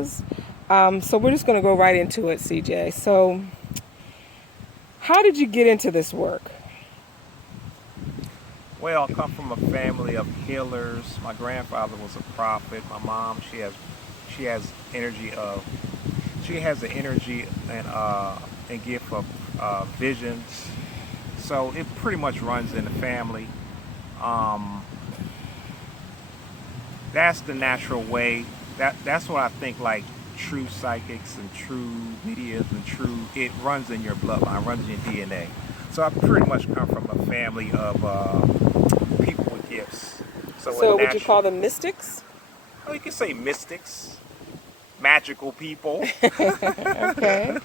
does. So we're just going to go right into it, CJ. So how did you get into this work? Well, I come from a family of healers. My grandfather was a prophet. My mom, she has energy of she has the energy and gift of visions. So it pretty much runs in the family. Um, that's the natural way. That's what I think. Like true psychics and true mediums and true, it runs in your bloodline, runs in your DNA. So I pretty much come from a family of people with gifts. So a So would you natural, call them mystics? well, you can say mystics, magical people, Okay.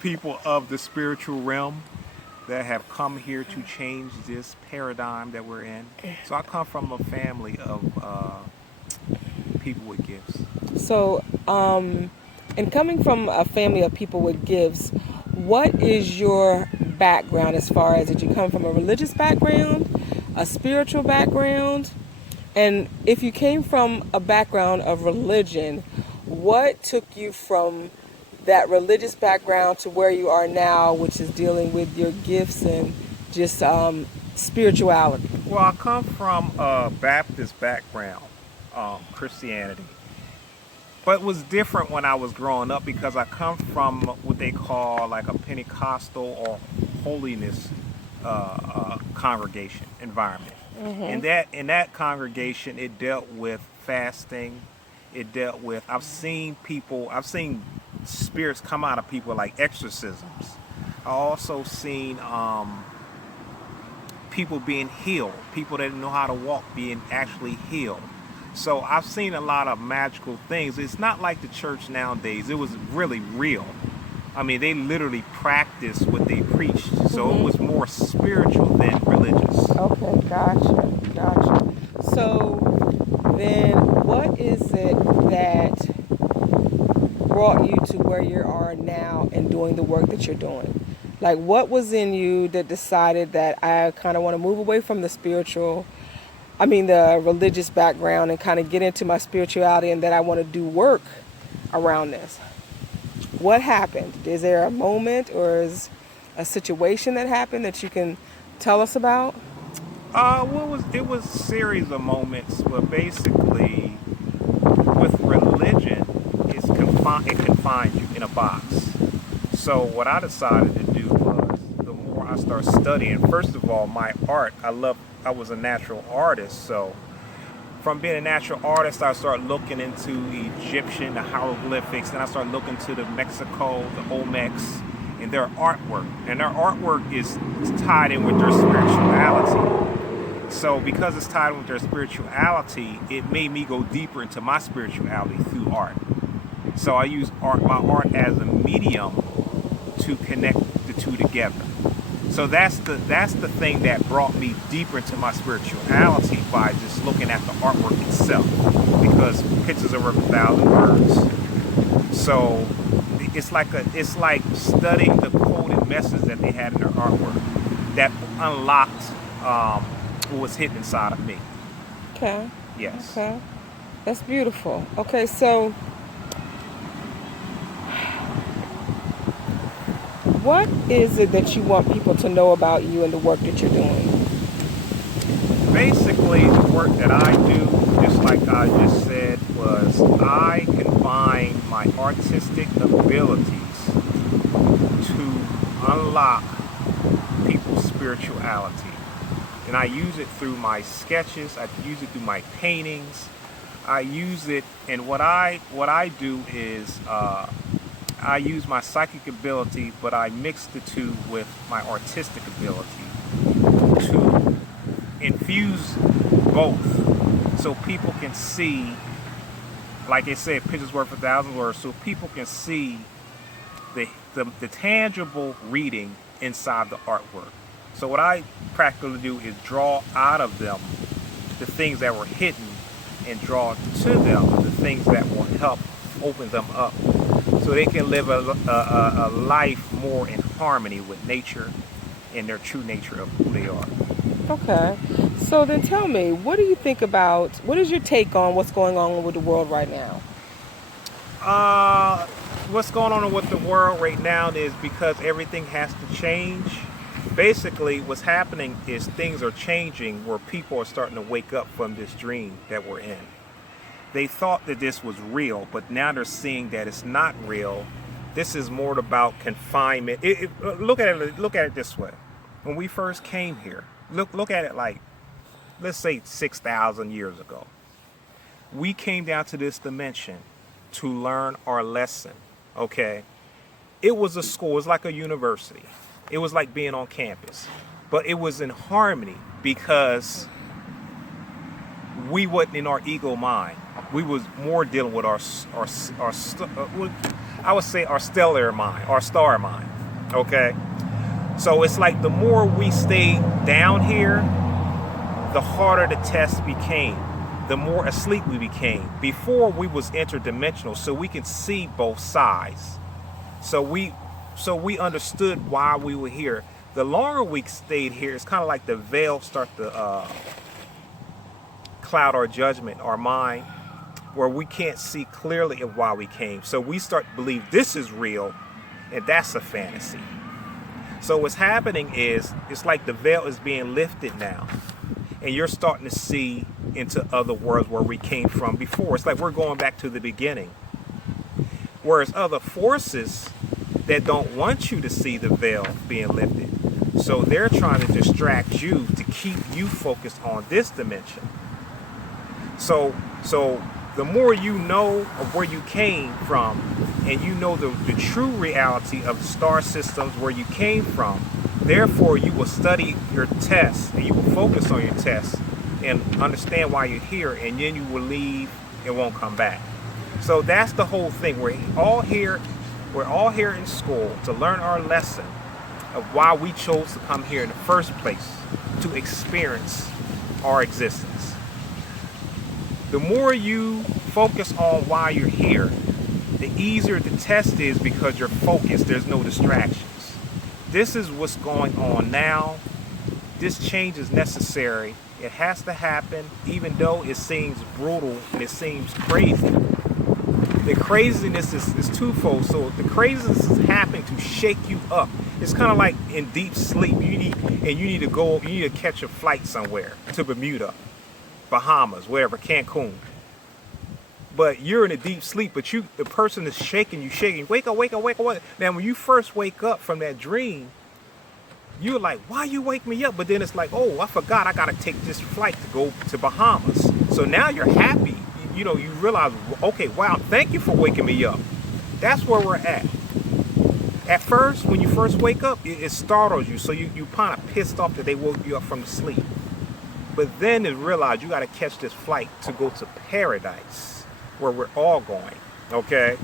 people of the spiritual realm that have come here to change this paradigm that we're in. So I come from a family of people with gifts. So, and coming from a family of people with gifts, what is your background as far as did you come from a religious background, a spiritual background? And if you came from a background of religion, what took you from that religious background to where you are now, which is dealing with your gifts and just spirituality? Well, I come from a Baptist background, Christianity. But it was different when I was growing up because I come from what they call like a Pentecostal or holiness congregation environment. And that in that congregation, it dealt with fasting. It dealt with I've seen spirits come out of people like exorcisms. I also seen people being healed, people that didn't know how to walk being actually healed. So I've seen a lot of magical things. It's not like the church nowadays. It was really real. I mean, they literally practiced what they preached. So it was more spiritual than religious. Okay, gotcha. So then what is it that brought you to where you are now and doing the work that you're doing? Like what was in you that decided that I kind of want to move away from the religious background and kind of get into my spirituality and that I want to do work around this? What happened? Is there a moment or is a situation that happened that you can tell us about? It was a series of moments, but basically, with religion, it confines you in a box. So what I decided to do was, the more I started studying, first of all, my art, I was a natural artist, so from being a natural artist, I started looking into Egyptian, the hieroglyphics, then I started looking to the Mexico, the Olmecs, and their artwork. And their artwork is tied in with their spirituality. So because it's tied in with their spirituality, it made me go deeper into my spirituality through art. So I use my art as a medium to connect the two together. So that's the thing that brought me deeper into my spirituality by just looking at the artwork itself, because pictures are worth 1,000 words. So it's like studying the coded message that they had in their artwork that unlocked what was hidden inside of me. Okay. Yes. Okay. That's beautiful. Okay, so what is it that you want people to know about you and the work that you're doing? Basically, the work that I do, just like I just said, was I combine my artistic abilities to unlock people's spirituality. And I use it through my sketches, I use it through my paintings, I use it, and what I do is I use my psychic ability, but I mix the two with my artistic ability to infuse both, so people can see, like I said, pictures worth 1,000 words, so people can see the tangible reading inside the artwork. So what I practically do is draw out of them the things that were hidden and draw to them the things that will help open them up so they can live a life more in harmony with nature and their true nature of who they are. Okay. So then tell me, what do you think about, what is your take on what's going on with the world right now? What's going on with the world right now is because everything has to change. Basically, what's happening is things are changing where people are starting to wake up from this dream that we're in. They thought that this was real, but now they're seeing that it's not real. This is more about confinement. Look at it. Look at it this way. When we first came here, look at it like, let's say 6,000 years ago. We came down to this dimension to learn our lesson. Okay, it was a school. It was like a university. It was like being on campus, but it was in harmony because we wasn't in our ego mind. We was more dealing with I would say our stellar mind, our star mind. Okay, so it's like the more we stayed down here, the harder the test became. The more asleep we became. Before we was interdimensional, so we can see both sides. So we understood why we were here. The longer we stayed here, it's kind of like the veil start to cloud our judgment, our mind, where we can't see clearly of why we came. So we start to believe this is real, and that's a fantasy. So what's happening is, it's like the veil is being lifted now, and you're starting to see into other worlds where we came from before. It's like we're going back to the beginning. Whereas other forces that don't want you to see the veil being lifted, so they're trying to distract you to keep you focused on this dimension. So the more you know of where you came from, and you know the true reality of the star systems where you came from, therefore you will study your tests, and you will focus on your tests and understand why you're here, and then you will leave and won't come back. So that's the whole thing. We're all here in school to learn our lesson of why we chose to come here in the first place, to experience our existence. The more you focus on why you're here, the easier the test is because you're focused. There's no distractions. This is what's going on now. This change is necessary. It has to happen, even though it seems brutal and it seems crazy. The craziness is twofold. So the craziness is happening to shake you up. It's kind of like in deep sleep. You need to catch a flight somewhere to Bermuda, Bahamas, wherever, Cancun. But you're in a deep sleep, but the person is shaking you. Wake up, wake up, wake up. Now, when you first wake up from that dream, you're like, why you wake me up? But then it's like, oh, I forgot I got to take this flight to go to Bahamas. So now you're happy. You realize, okay, wow, thank you for waking me up. That's where we're at. At first, when you first wake up, it startles you. So you kind of pissed off that they woke you up from the sleep. But then you realize you got to catch this flight to go to paradise, where we're all going, okay?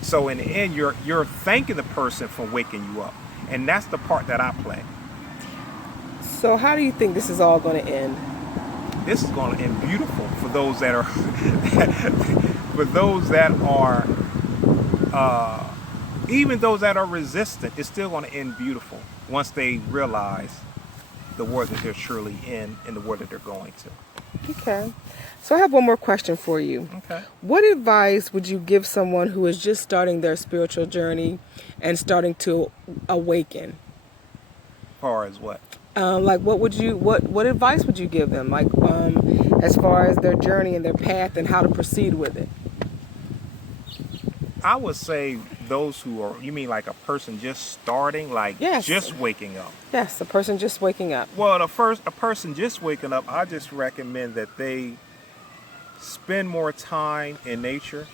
So in the end, you're thanking the person for waking you up. And that's the part that I play. So how do you think this is all going to end? This is going to end beautiful for those that are, even those that are resistant. It's still going to end beautiful once they realize the world that they're truly in and the world that they're going to. Okay. So I have one more question for you. Okay. What advice would you give someone who is just starting their spiritual journey and starting to awaken? As far as what? Like what advice would you give them? Like as far as their journey and their path and how to proceed with it? I would say those who are, you mean like a person just starting, like Yes. just waking up? Yes, a person just waking up. Well, a person just waking up, I just recommend that they spend more time in nature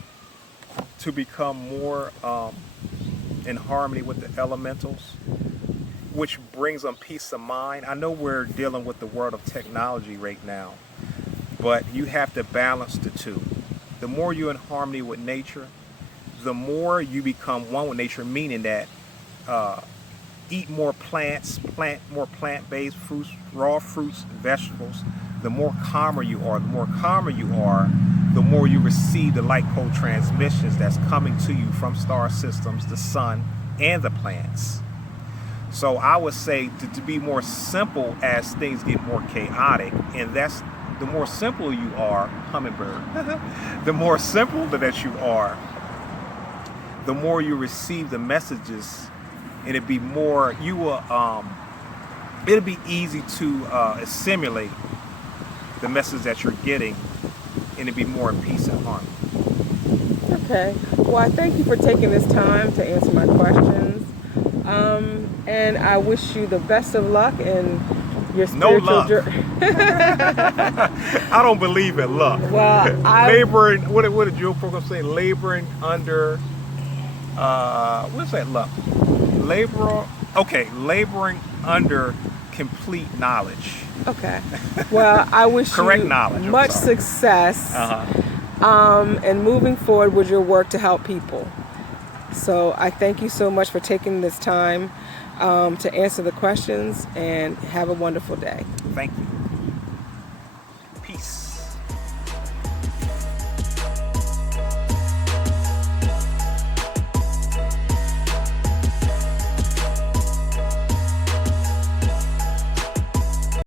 to become more in harmony with the elementals, which brings them peace of mind. I know we're dealing with the world of technology right now, but you have to balance the two. The more you're in harmony with nature, the more you become one with nature, meaning that eat more more plant-based fruits, raw fruits, vegetables. The more calmer you are, the more you receive the light code transmissions that's coming to you from star systems, the sun, and the plants. So I would say to be more simple as things get more chaotic, and that's the more simple you are, hummingbird, the more simple that you are, the more you receive the messages, and it'd be more, you will, it'll be easy to assimilate the message that you're getting, and it'd be more in peace and harmony. Okay. Well, I thank you for taking this time to answer my questions. And I wish you the best of luck in your No spiritual luck. journey. I don't believe in luck. Well, Laboring, what did your program say? Laboring under, what's that luck? Laboring under complete knowledge. Okay. Well, I wish Correct you knowledge, I'm much sorry. success Uh-huh. and moving forward with your work to help people. So I thank you so much for taking this time to answer the questions, and have a wonderful day. Thank you.